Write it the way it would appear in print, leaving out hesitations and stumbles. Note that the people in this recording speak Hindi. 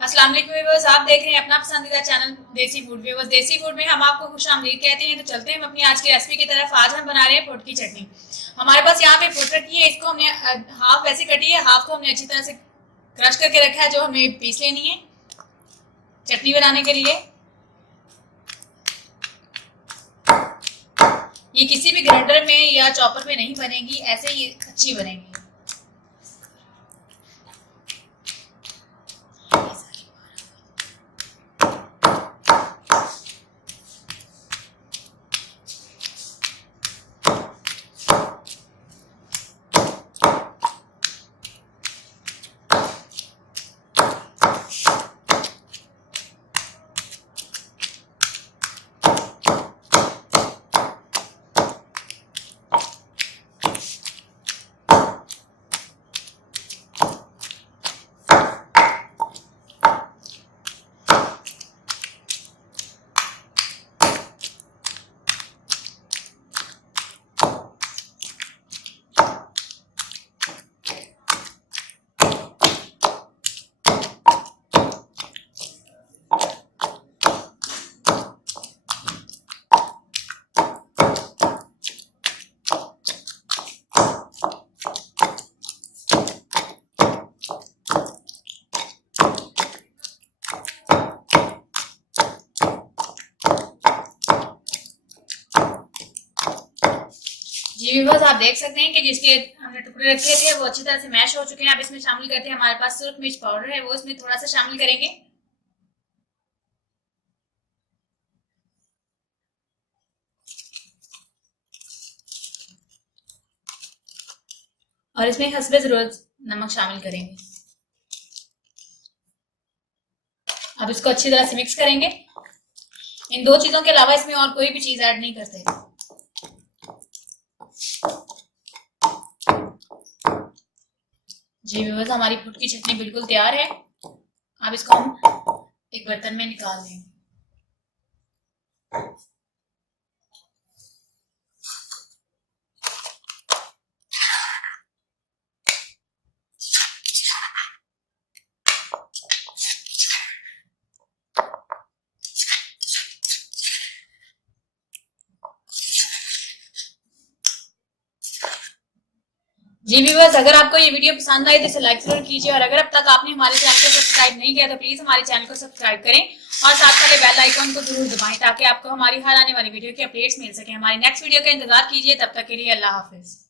अस्सलाम वालेकुम व्यूअर्स, आप देख रहे हैं अपना पसंदीदा चैनल देसी फूड। व्यूअर्स, देसी फूड में हम आपको खुशामदीद कहते हैं। तो चलते हैं हम अपनी आज की रेसिपी की तरफ। आज हम बना रहे हैं फुट की चटनी। हमारे पास यहाँ पे फुट रखी है, इसको हमने हाफ वैसे कटी है, हाफ को हमने अच्छी तरह से क्रश करके रखा है, जो हमें पीस लेनी है चटनी बनाने के लिए। ये किसी भी ग्राइंडर में या चॉपर में नहीं बनेगी, ऐसे ही अच्छी बनेगी। जी व्यूअर्स, आप देख सकते हैं कि जिसके हमने टुकड़े रखे थे वो अच्छी तरह से मैश हो चुके हैं। अब इसमें शामिल करते हैं, हमारे पास सुरख मिर्च पाउडर है, वो इसमें थोड़ा सा शामिल करेंगे। और इसमें हस्बे ज़रूरत नमक शामिल करेंगे। अब इसको अच्छी तरह से मिक्स करेंगे। इन दो चीजों के अलावा इसमें और कोई भी चीज ऐड नहीं करते। जी व्यूअर्स, हमारी फुट की चटनी बिल्कुल तैयार है। अब इसको हम एक बर्तन में निकाल लेंगे। जी व्यूअर्स, अगर आपको ये वीडियो पसंद आई तो इसे लाइक जरूर कीजिए, और अगर अब तक आपने हमारे चैनल को सब्सक्राइब नहीं किया तो प्लीज हमारे चैनल को सब्सक्राइब करें और साथ वाले बेल आइकन को जरूर दबाएं, ताकि आपको हमारी हर आने वाली वीडियो की अपडेट्स मिल सके। हमारी नेक्स्ट वीडियो का इंतजार कीजिए। तब तक के लिए अल्लाह हाफिज।